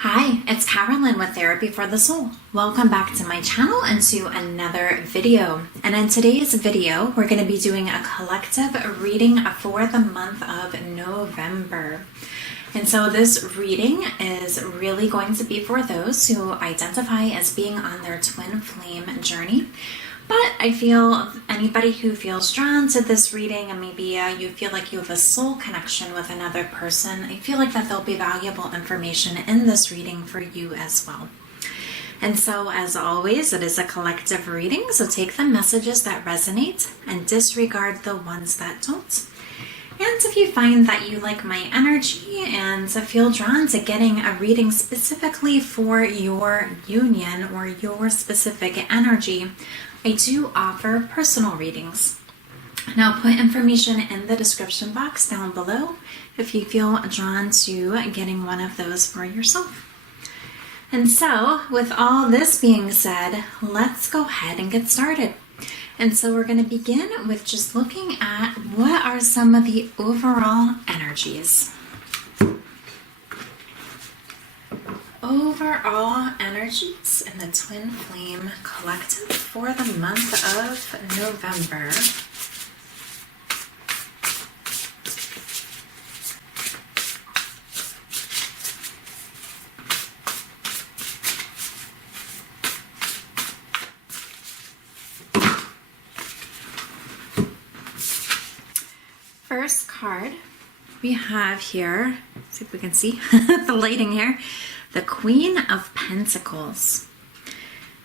Hi, it's Carolyn with Therapy for the Soul. Welcome back to my channel and to another video. And in today's video, we're going to be doing a collective reading for the month of November. And so this reading is really going to be for those who identify as being on their twin flame journey. But I feel anybody who feels drawn to this reading, and maybe you feel like you have a soul connection with another person, I feel like that there'll be valuable information in this reading for you as well. And so, as always, it is a collective reading, so take the messages that resonate and disregard the ones that don't. And if you find that you like my energy and feel drawn to getting a reading specifically for your union or your specific energy, I do offer personal readings. And I'll put information in the description box down below if you feel drawn to getting one of those for yourself. And so, with all this being said, let's go ahead and get started. And so we're going to begin with just looking at what are some of the overall energies. Overall energies in the Twin Flame Collective for the month of November. First card we have here, see if we can see the lighting here, the Queen of Pentacles.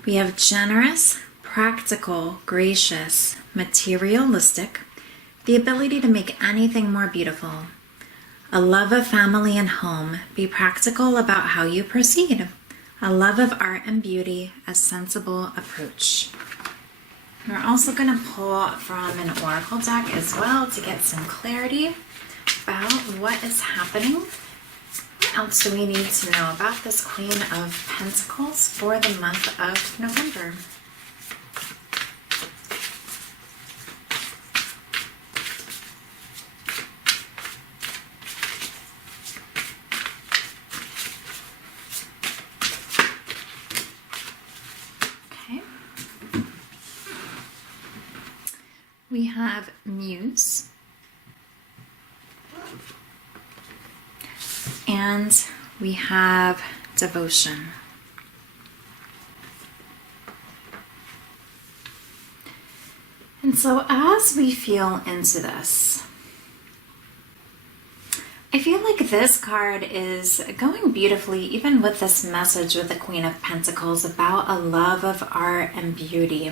We have generous, practical, gracious, materialistic, the ability to make anything more beautiful, a love of family and home, be practical about how you proceed, a love of art and beauty, a sensible approach. We're also going to pull from an oracle deck as well to get some clarity about what is happening. What else do we need to know about this Queen of Pentacles for the month of November? We have Muse, and we have Devotion. And so as we feel into this, I feel like this card is going beautifully, even with this message with the Queen of Pentacles about a love of art and beauty.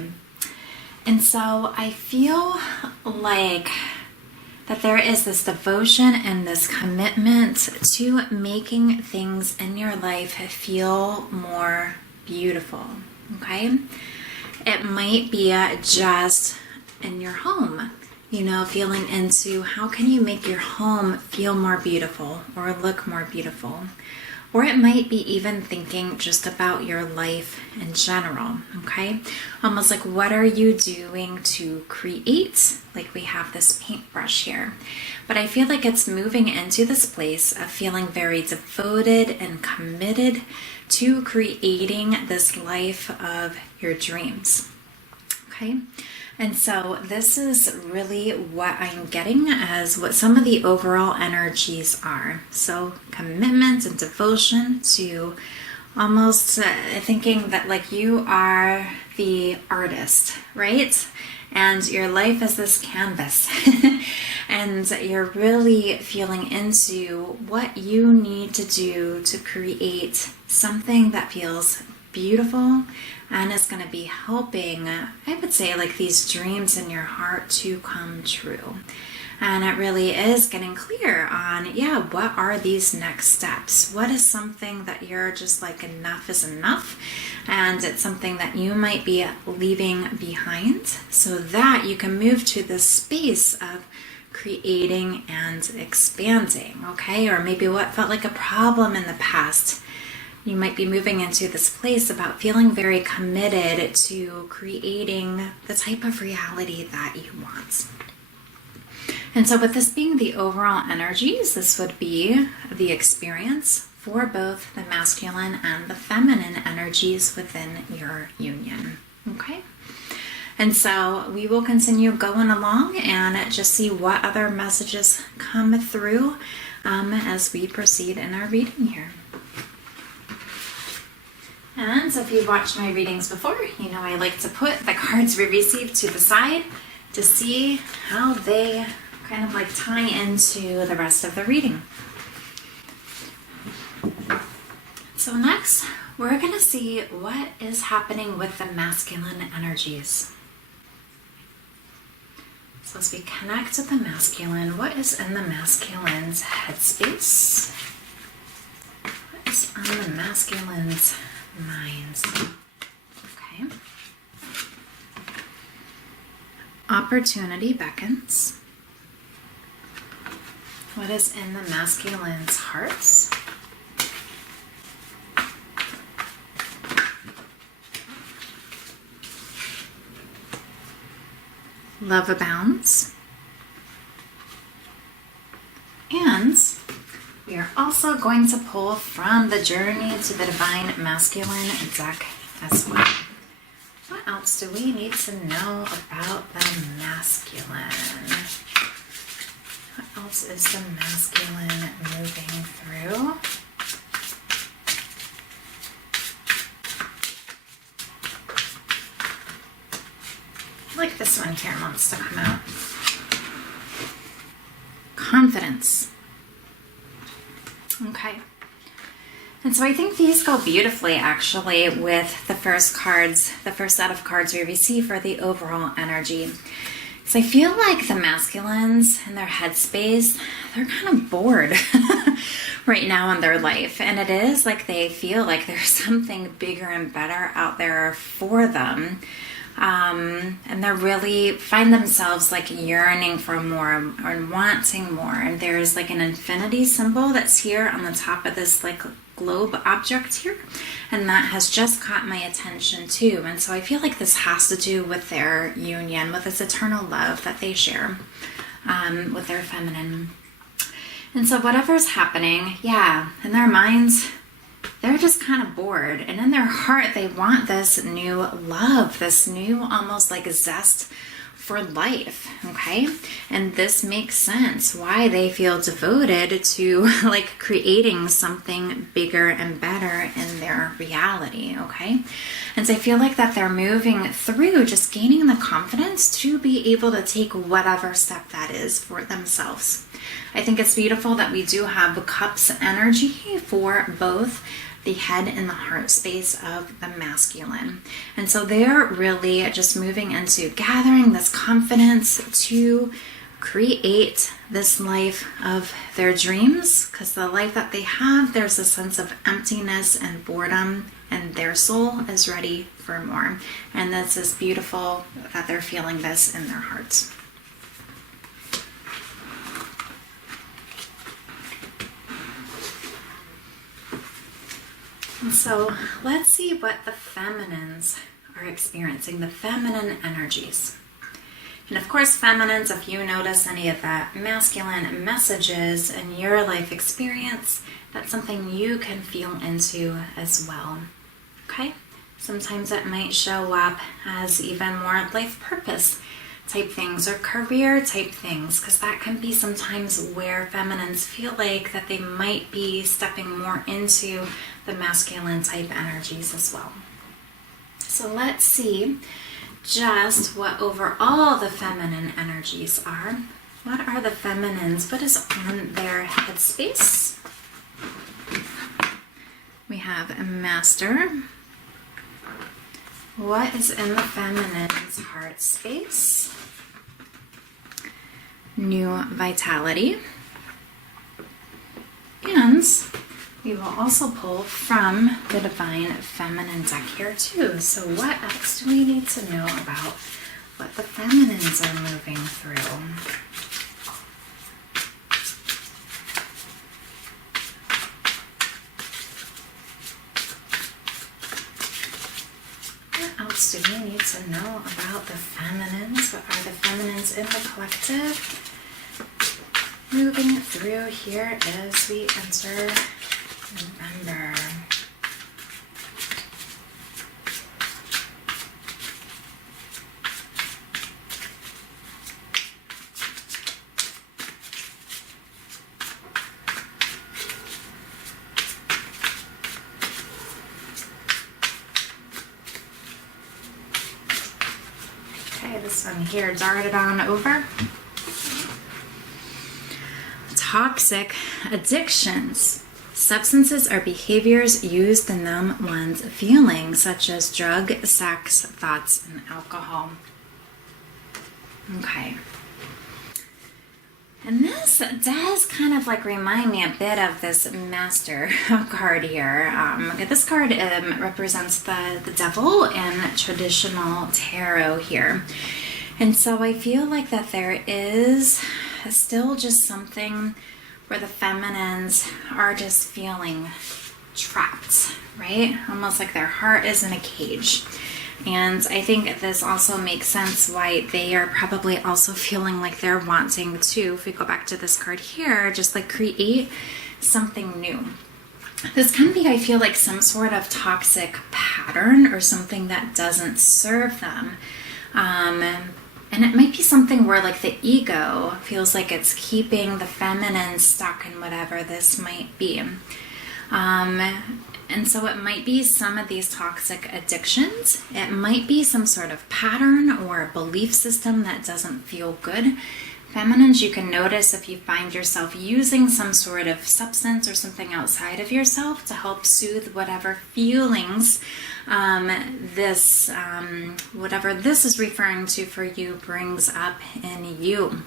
And so I feel like that there is this devotion and this commitment to making things in your life feel more beautiful, okay? It might be just in your home, feeling into how can you make your home feel more beautiful or look more beautiful. Or it might be even thinking just about your life in general, okay? Almost like what are you doing to create? Like we have this paintbrush here. But I feel like it's moving into this place of feeling very devoted and committed to creating this life of your dreams, okay? And so this is really what I'm getting as what some of the overall energies are. So commitment and devotion to almost thinking that like you are the artist, right? And your life is this canvas. And you're really feeling into what you need to do to create something that feels beautiful and is going to be helping, I would say, like these dreams in your heart to come true. And it really is getting clear on, what are these next steps? What is something that you're just like, enough is enough? And it's something that you might be leaving behind so that you can move to this space of creating and expanding, okay? Or maybe what felt like a problem in the past. You might be moving into this place about feeling very committed to creating the type of reality that you want. And so with this being the overall energies, this would be the experience for both the masculine and the feminine energies within your union. Okay? And so we will continue going along and just see what other messages come through as we proceed in our reading here. And so if you've watched my readings before, you know I like to put the cards we received to the side to see how they kind of like tie into the rest of the reading. So next, we're going to see what is happening with the masculine energies. So as we connect to the masculine, what is in the masculine's headspace? What is on the masculine's minds? Okay. Opportunity beckons. What is in the masculine's hearts? Love abounds. And we are also going to pull from the Journey to the Divine Masculine deck as well. What else do we need to know about the masculine? What else is the masculine moving through? I like this one here wants to come out. Confidence. Okay. And so I think these go beautifully actually with the first cards, the first set of cards we receive for the overall energy. So I feel like the masculines in their headspace, they're kind of bored right now in their life. And it is like they feel like there's something bigger and better out there for them. And they really find themselves like yearning for more or wanting more. And there's like an infinity symbol that's here on the top of this like globe object here. And that has just caught my attention too. And so I feel like this has to do with their union, with this eternal love that they share with their feminine. And so whatever's happening, yeah, in their minds, they're just kind of bored. And in their heart, they want this new love, this new almost like zest for life, okay? And this makes sense why they feel devoted to like creating something bigger and better in their reality, okay? And so I feel like that they're moving through just gaining the confidence to be able to take whatever step that is for themselves. I think it's beautiful that we do have cups energy for both the head and the heart space of the masculine. And so they're really just moving into gathering this confidence to create this life of their dreams, because the life that they have, there's a sense of emptiness and boredom, and their soul is ready for more. And this is beautiful that they're feeling this in their hearts. And so let's see what the feminines are experiencing, the feminine energies. And of course, feminines, if you notice any of that masculine messages in your life experience, that's something you can feel into as well. Okay? Sometimes it might show up as even more life purpose type things or career type things, because that can be sometimes where feminines feel like that they might be stepping more into the masculine type energies as well. So let's see just what overall the feminine energies are. What are the feminines? What is on their headspace? We have a master. What is in the feminine's heart space? New vitality. And we will also pull from the Divine Feminine deck here too. So what else do we need to know about what the feminines are moving through? What else do we need to know about the feminines? What are the feminines in the collective moving through here as we enter November. This one here darted on over. Toxic addictions. Substances or behaviors used to numb one's feelings, such as drug, sex, thoughts, and alcohol. Okay. And this does kind of like remind me a bit of this Master card here. This card represents the devil in traditional tarot here. And so I feel like that there is still just something where the feminines are just feeling trapped, right? Almost like their heart is in a cage. And I think this also makes sense why they are probably also feeling like they're wanting to, if we go back to this card here, just like create something new. This can be, I feel like, some sort of toxic pattern or something that doesn't serve them. And it might be something where like the ego feels like it's keeping the feminine stuck in whatever this might be. And so it might be some of these toxic addictions. It might be some sort of pattern or a belief system that doesn't feel good. Feminines, you can notice if you find yourself using some sort of substance or something outside of yourself to help soothe whatever feelings whatever this is referring to for you brings up in you.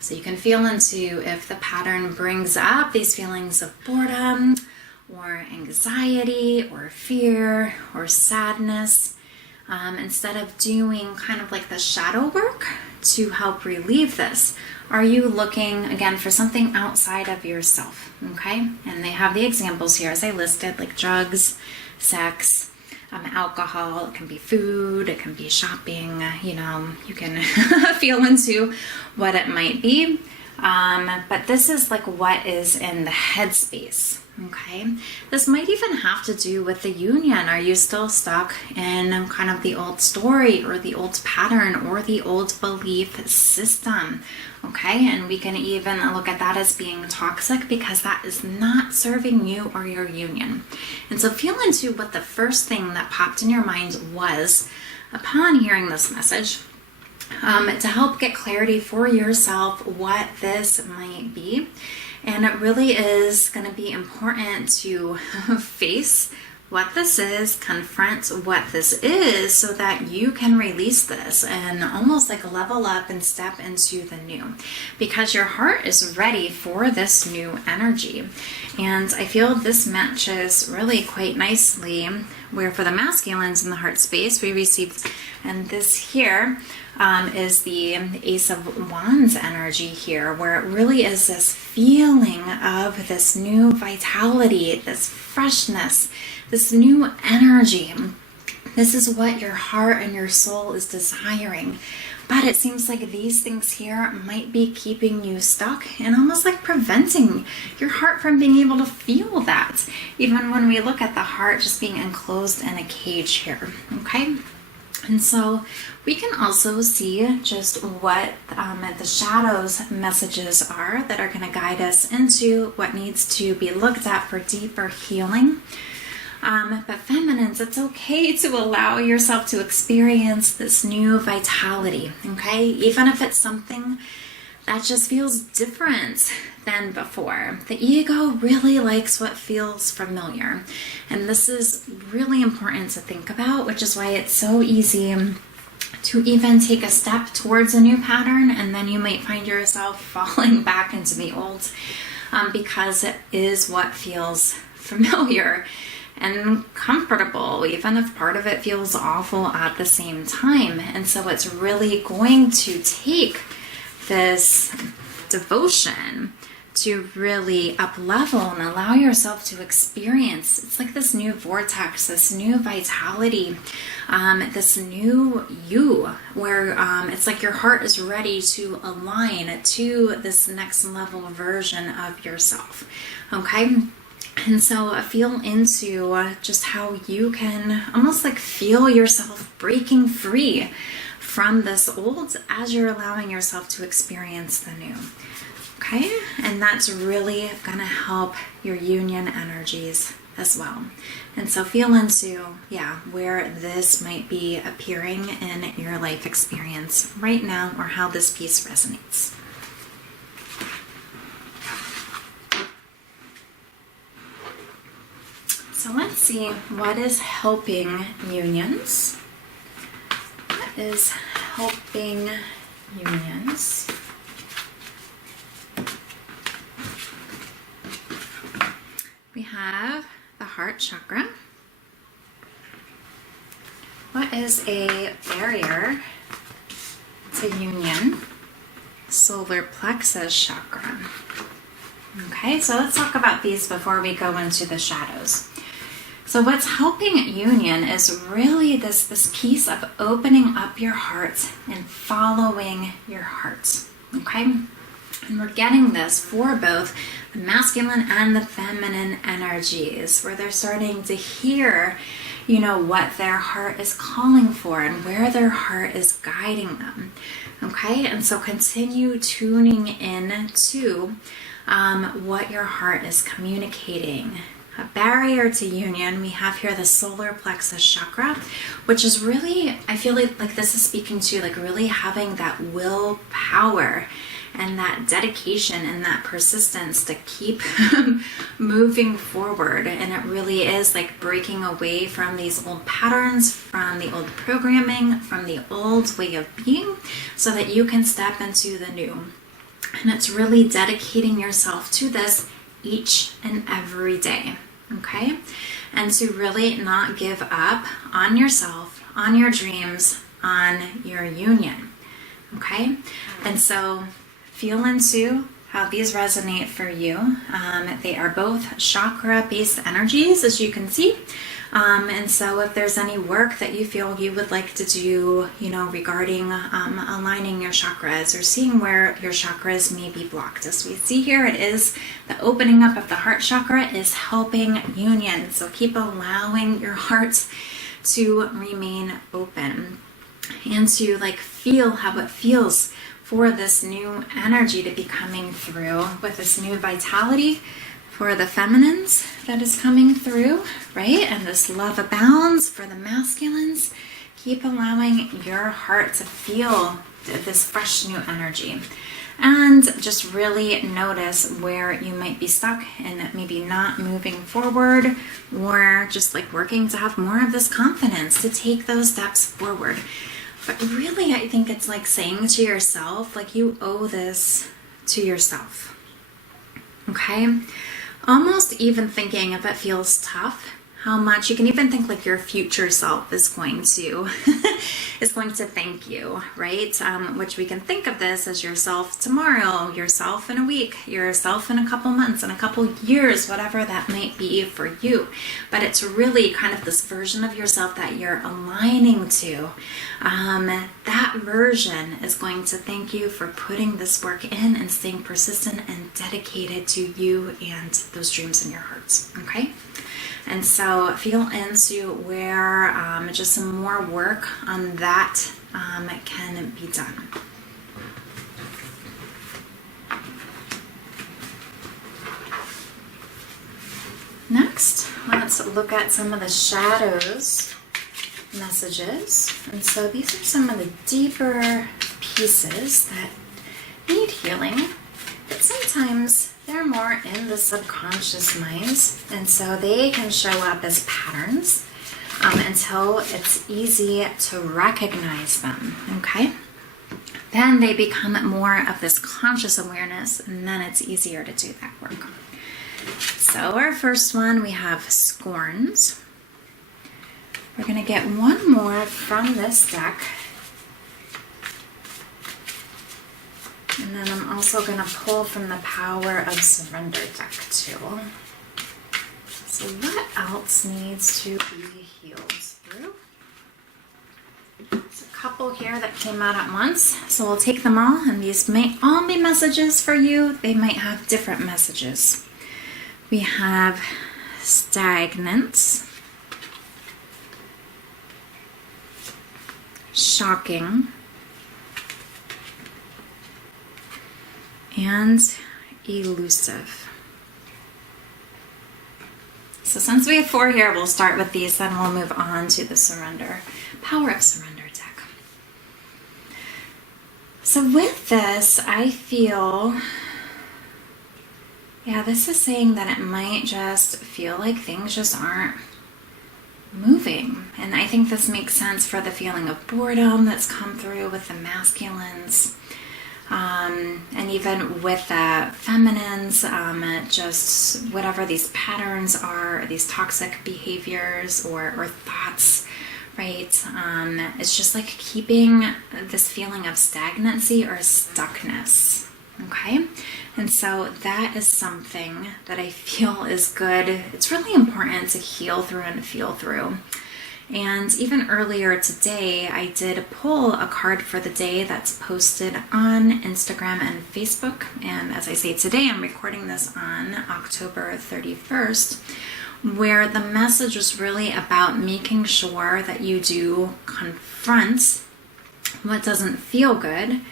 So you can feel into if the pattern brings up these feelings of boredom, or anxiety, or fear, or sadness, instead of doing kind of like the shadow work to help relieve this, are you looking again for something outside of yourself? Okay, and they have the examples here as I listed, like drugs, sex, alcohol. It can be food, it can be shopping. You know, you can feel into what it might be. But this is like what is in the headspace. Okay, this might even have to do with the union. Are you still stuck in kind of the old story or the old pattern or the old belief system? Okay, and we can even look at that as being toxic because that is not serving you or your union. And so feel into what the first thing that popped in your mind was upon hearing this message. To help get clarity for yourself what this might be. And it really is going to be important to face what this is, confront what this is, so that you can release this and almost like level up and step into the new. Because your heart is ready for this new energy. And I feel this matches really quite nicely where for the masculines in the heart space we received, and this here is the Ace of Wands energy here, where it really is this feeling of this new vitality, this freshness, this new energy. This is what your heart and your soul is desiring. But it seems like these things here might be keeping you stuck and almost like preventing your heart from being able to feel that. Even when we look at the heart just being enclosed in a cage here, okay? And so we can also see just what the shadows messages are that are going to guide us into what needs to be looked at for deeper healing. But feminines, it's okay to allow yourself to experience this new vitality, okay? Even if it's something that just feels different than before. The ego really likes what feels familiar. And this is really important to think about, which is why it's so easy to even take a step towards a new pattern, and then you might find yourself falling back into the old because it is what feels familiar and comfortable, even if part of it feels awful at the same time. And so it's really going to take this devotion to really up level and allow yourself to experience. It's like this new vortex, this new vitality, this new you, where it's like your heart is ready to align to this next level version of yourself. Okay? And so feel into just how you can almost like feel yourself breaking free from this old as you're allowing yourself to experience the new. Okay, and that's really going to help your union energies as well. And so feel into, where this might be appearing in your life experience right now, or how this piece resonates. So let's see what is helping unions. What is helping unions? We have the heart chakra. What is a barrier to union? Solar plexus chakra. Okay, so let's talk about these before we go into the shadows. So what's helping union is really this piece of opening up your heart and following your heart. Okay? And we're getting this for both the masculine and the feminine energies, where they're starting to hear, what their heart is calling for and where their heart is guiding them. Okay? And so continue tuning in to what your heart is communicating. A barrier to union, we have here the solar plexus chakra, which is really, I feel like this is speaking to like really having that willpower and that dedication and that persistence to keep moving forward. And it really is like breaking away from these old patterns, from the old programming, from the old way of being, so that you can step into the new. And it's really dedicating yourself to this each and every day. Okay? And to really not give up on yourself, on your dreams, on your union. Okay? And so feel into how these resonate for you. They are both chakra-based energies, as you can see. And so if there's any work that you feel you would like to do, regarding aligning your chakras or seeing where your chakras may be blocked. As we see here, it is the opening up of the heart chakra is helping union. So keep allowing your heart to remain open and to feel how it feels for this new energy to be coming through with this new vitality for the feminines that is coming through, right? And this love abounds for the masculines. Keep allowing your heart to feel this fresh new energy. And just really notice where you might be stuck and maybe not moving forward, or just working to have more of this confidence to take those steps forward. But really, I think it's saying to yourself, you owe this to yourself. Okay? Almost even thinking, if it feels tough, how much you can even think your future self is going to thank you, right? Which we can think of this as yourself tomorrow, yourself in a week, yourself in a couple months, in a couple years, whatever that might be for you. But it's really kind of this version of yourself that you're aligning to. That version is going to thank you for putting this work in and staying persistent and dedicated to you and those dreams in your hearts. Okay? And so feel into where just some more work on that can be done. Next, let's look at some of the shadows messages. And so these are some of the deeper pieces that need healing, but sometimes they're more in the subconscious minds, and so they can show up as patterns until it's easy to recognize them, okay? Then they become more of this conscious awareness, and then it's easier to do that work. So our first one, we have scorns. We're going to get one more from this deck. And then I'm also going to pull from the Power of Surrender deck too. So what else needs to be healed through? There's a couple here that came out at once, so we'll take them all, and these may all be messages for you. They might have different messages. We have stagnant, shocking, and elusive. So since we have 4 here, we'll start with these, then we'll move on to the surrender, Power of Surrender deck. So with this, I feel, yeah, this is saying that it might just feel like things just aren't moving. And I think this makes sense for the feeling of boredom that's come through with the masculines. And even with the feminines, just whatever these patterns are, these toxic behaviors or thoughts, right? It's just like keeping this feeling of stagnancy or stuckness, okay? And so that is something that I feel is good. It's really important to heal through and feel through. And even earlier today, I did pull a card for the day that's posted on Instagram and Facebook. And as I say today, I'm recording this on October 31st, where the message was really about making sure that you do confront what doesn't feel good.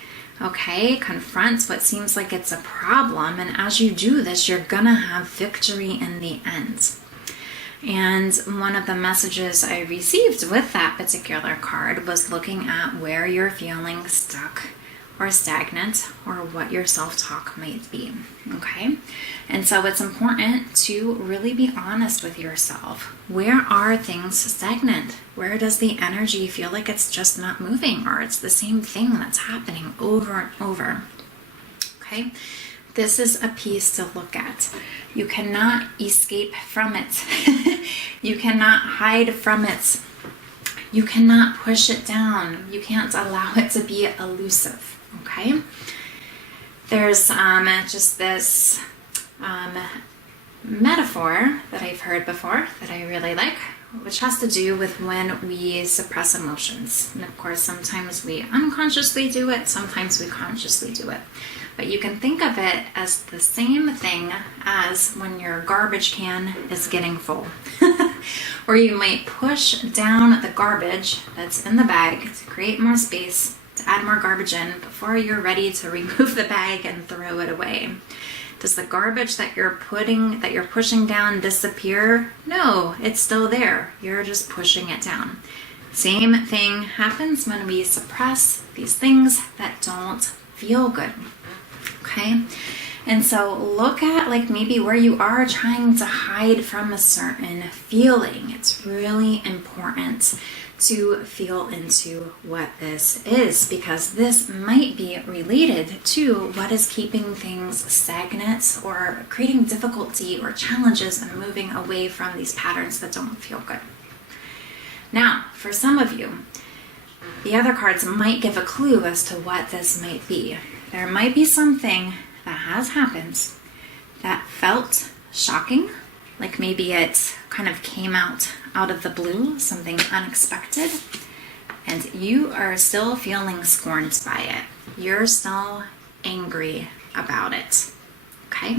Okay, confront what seems like it's a problem. And as you do this, you're gonna have victory in the end. And one of the messages I received with that particular card was looking at where you're feeling stuck or stagnant or what your self-talk might be, okay? And so it's important to really be honest with yourself. Where are things stagnant? Where does the energy feel like it's just not moving, or it's the same thing that's happening over and over, okay? This is a piece to look at. You cannot escape from it. You cannot hide from it. You cannot push it down. You can't allow it to be elusive, okay? There's just this metaphor that I've heard before that I really like, which has to do with when we suppress emotions. And of course, sometimes we unconsciously do it, sometimes we consciously do it. But you can think of it as the same thing as when your garbage can is getting full. Or you might push down the garbage that's in the bag to create more space, to add more garbage in before you're ready to remove the bag and throw it away. Does the garbage that you're pushing down disappear? No, it's still there. You're just pushing it down. Same thing happens when we suppress these things that don't feel good. Okay? And so look at like maybe where you are trying to hide from a certain feeling. It's really important to feel into what this is, because this might be related to what is keeping things stagnant or creating difficulty or challenges and moving away from these patterns that don't feel good. Now, for some of you, the other cards might give a clue as to what this might be. There might be something that has happened that felt shocking, like maybe it kind of came out of the blue, something unexpected, and you are still feeling scorned by it. You're still angry about it, okay?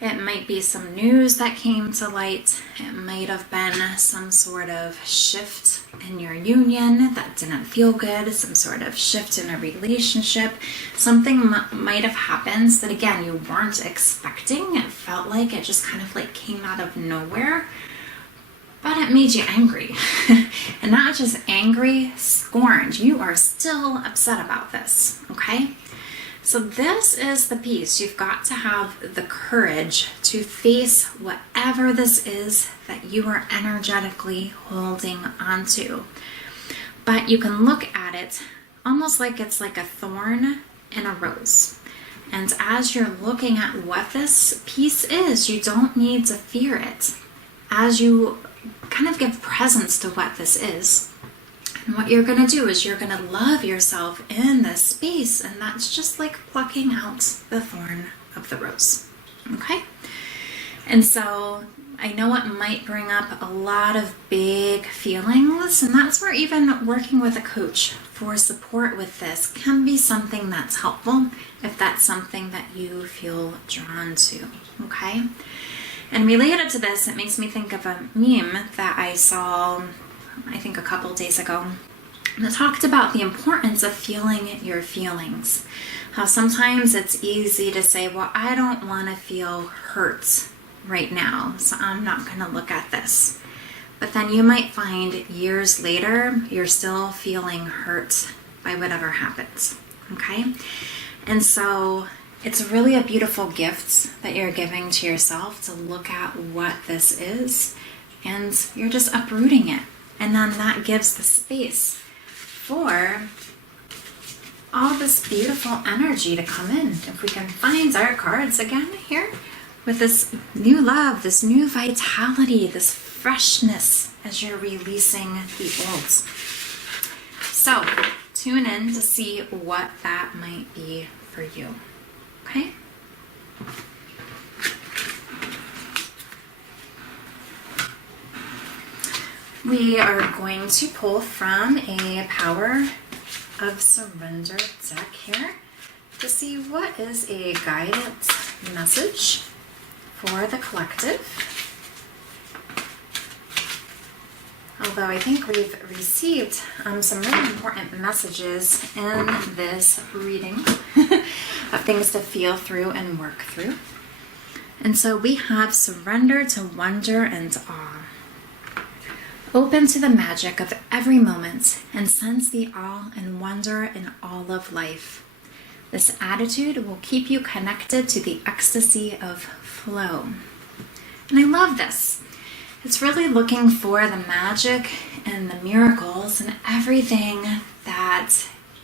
It might be some news that came to light. It might have been some sort of shift in your union that didn't feel good, some sort of shift in a relationship. Something might have happened that, again, you weren't expecting. It felt like it just kind of like came out of nowhere, but it made you angry. And not just angry, scorned. You are still upset about this, okay? So this is the piece. You've got to have the courage to face whatever this is that you are energetically holding onto. But you can look at it almost like it's like a thorn in a rose. And as you're looking at what this piece is, you don't need to fear it. As you kind of give presence to what this is, And what you're going to do is you're going to love yourself in this space, and that's just like plucking out the thorn of the rose. Okay? And so I know it might bring up a lot of big feelings, and that's where even working with a coach for support with this can be something that's helpful if that's something that you feel drawn to. Okay? And related to this, it makes me think of a meme that I saw, I think a couple days ago, that talked about the importance of feeling your feelings. How sometimes it's easy to say, well, I don't want to feel hurt right now, so I'm not going to look at this. But then you might find years later, you're still feeling hurt by whatever happens. Okay? And so it's really a beautiful gift that you're giving to yourself to look at what this is, and you're just uprooting it. And then that gives the space for all this beautiful energy to come in. If we can find our cards again here with this new love, this new vitality, this freshness as you're releasing the old. So tune in to see what that might be for you. Okay? We are going to pull from a Power of Surrender deck here to see what is a guidance message for the collective. Although I think we've received some really important messages in this reading of things to feel through and work through. And so we have surrender to wonder and awe. Open to the magic of every moment and sense the awe and wonder in all of life. This attitude will keep you connected to the ecstasy of flow. And I love this. It's really looking for the magic and the miracles and everything that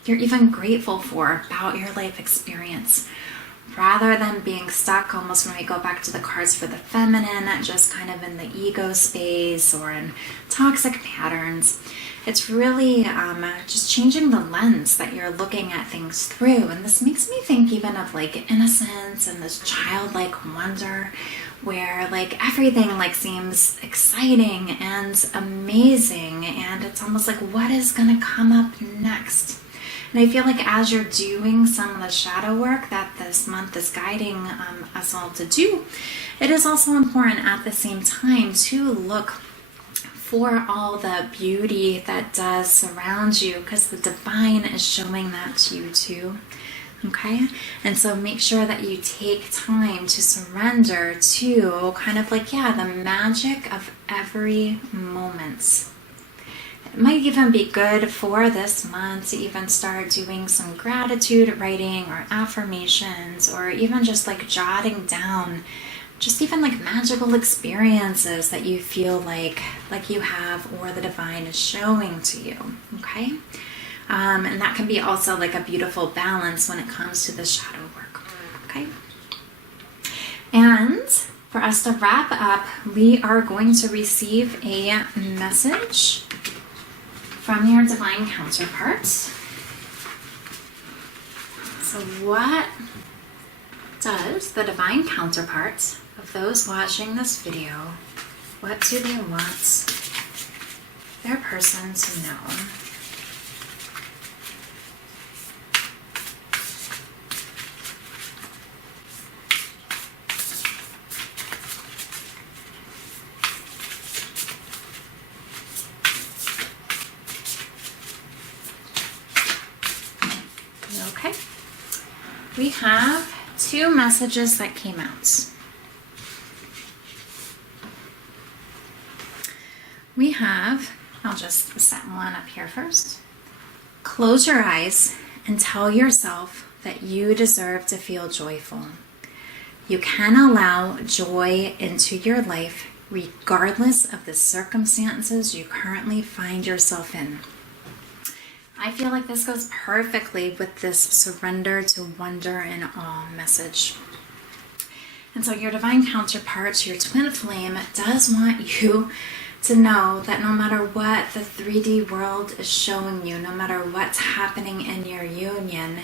you're even grateful for about your life experience, rather than being stuck almost when we go back to the cards for the feminine, just kind of in the ego space or in toxic patterns. It's really just changing the lens that you're looking at things through. And this makes me think even of like innocence and this childlike wonder, where like everything like seems exciting and amazing, and it's almost like what is going to come up next. And I feel like as you're doing some of the shadow work that this month is guiding us all to do, it is also important at the same time to look for all the beauty that does surround you, because the divine is showing that to you too. Okay? And so make sure that you take time to surrender to kind of like, yeah, the magic of every moment. It might even be good for this month to even start doing some gratitude writing or affirmations, or even just like jotting down just even like magical experiences that you feel like you have or the divine is showing to you. Okay? And that can be also like a beautiful balance when it comes to the shadow work. Okay? And for us to wrap up, we are going to receive a message from your divine counterparts. So what does the divine counterparts of those watching this video, what do they want their person to know? Okay, we have two messages that came out. We have, I'll just set one up here first. Close your eyes and tell yourself that you deserve to feel joyful. You can allow joy into your life regardless of the circumstances you currently find yourself in. I feel like this goes perfectly with this surrender to wonder and awe message. And so your divine counterpart, your twin flame, does want you to know that no matter what the 3D world is showing you, no matter what's happening in your union,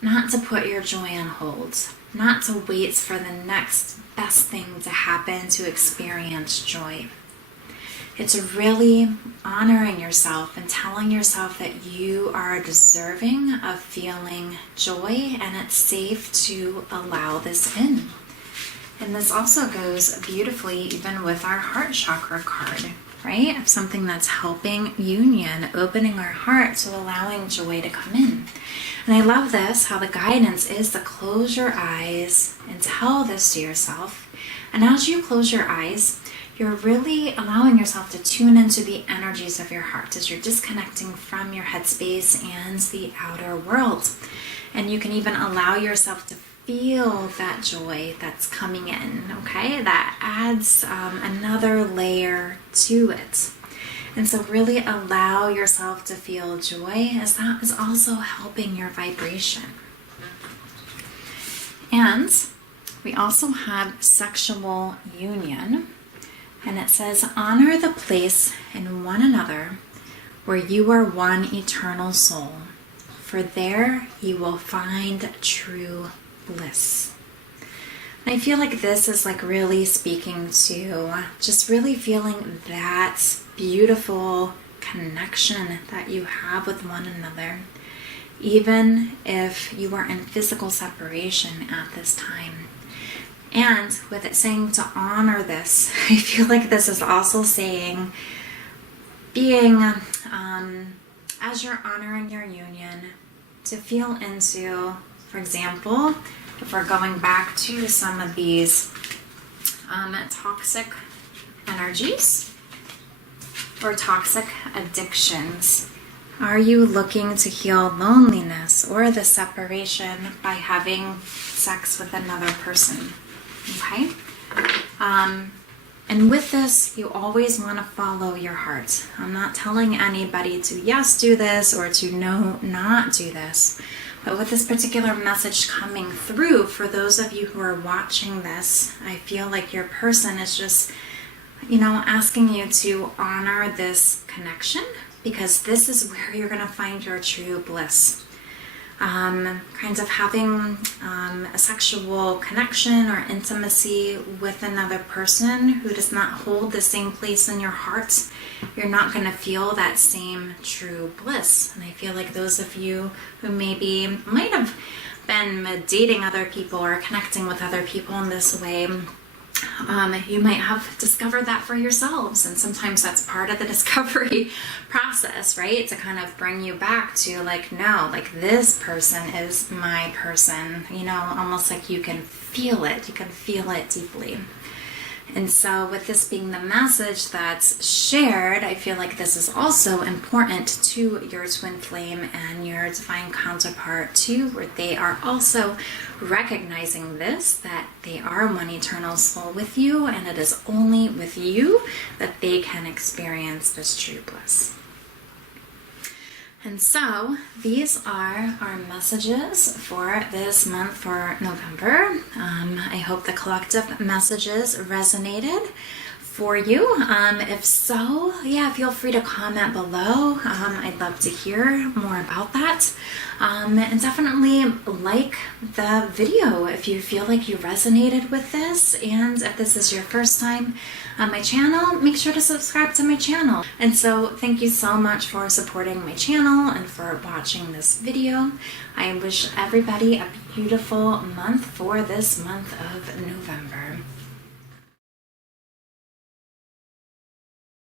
not to put your joy on hold, not to wait for the next best thing to happen to experience joy. It's really honoring yourself and telling yourself that you are deserving of feeling joy, and it's safe to allow this in. And this also goes beautifully even with our heart chakra card, right? Of something that's helping union, opening our heart to allowing joy to come in. And I love this, how the guidance is to close your eyes and tell this to yourself. And as you close your eyes, you're really allowing yourself to tune into the energies of your heart as you're disconnecting from your headspace and the outer world. And you can even allow yourself to feel that joy that's coming in, okay? That adds another layer to it. And so really allow yourself to feel joy, as that is also helping your vibration. And we also have sexual union. And it says, honor the place in one another where you are one eternal soul, for there you will find true bliss. And I feel like this is like really speaking to just really feeling that beautiful connection that you have with one another, even if you are in physical separation at this time. And with it saying to honor this, I feel like this is also saying being, as you're honoring your union, to feel into, for example, if we're going back to some of these toxic energies or toxic addictions, are you looking to heal loneliness or the separation by having sex with another person? Okay? And with this, you always want to follow your heart. I'm not telling anybody to yes, do this, or to no, not do this. But with this particular message coming through, for those of you who are watching this, I feel like your person is just, asking you to honor this connection, because this is where you're going to find your true bliss. Kind of having a sexual connection or intimacy with another person who does not hold the same place in your heart, you're not going to feel that same true bliss. And I feel like those of you who might have been dating other people or connecting with other people in this way, you might have discovered that for yourselves, and sometimes that's part of the discovery process, right? To kind of bring you back to no, this person is my person, almost like you can feel it deeply. And so with this being the message that's shared, I feel like this is also important to your twin flame and your divine counterpart too, where they are also recognizing this, that they are one eternal soul with you, and it is only with you that they can experience this true bliss. And so these are our messages for this month, for November. I hope the collective messages resonated for you. If so, feel free to comment below. I'd love to hear more about that. And definitely like the video if you feel like you resonated with this. And if this is your first time on my channel, make sure to subscribe to my channel. And so thank you so much for supporting my channel and for watching this video. I wish everybody a beautiful month for this month of November.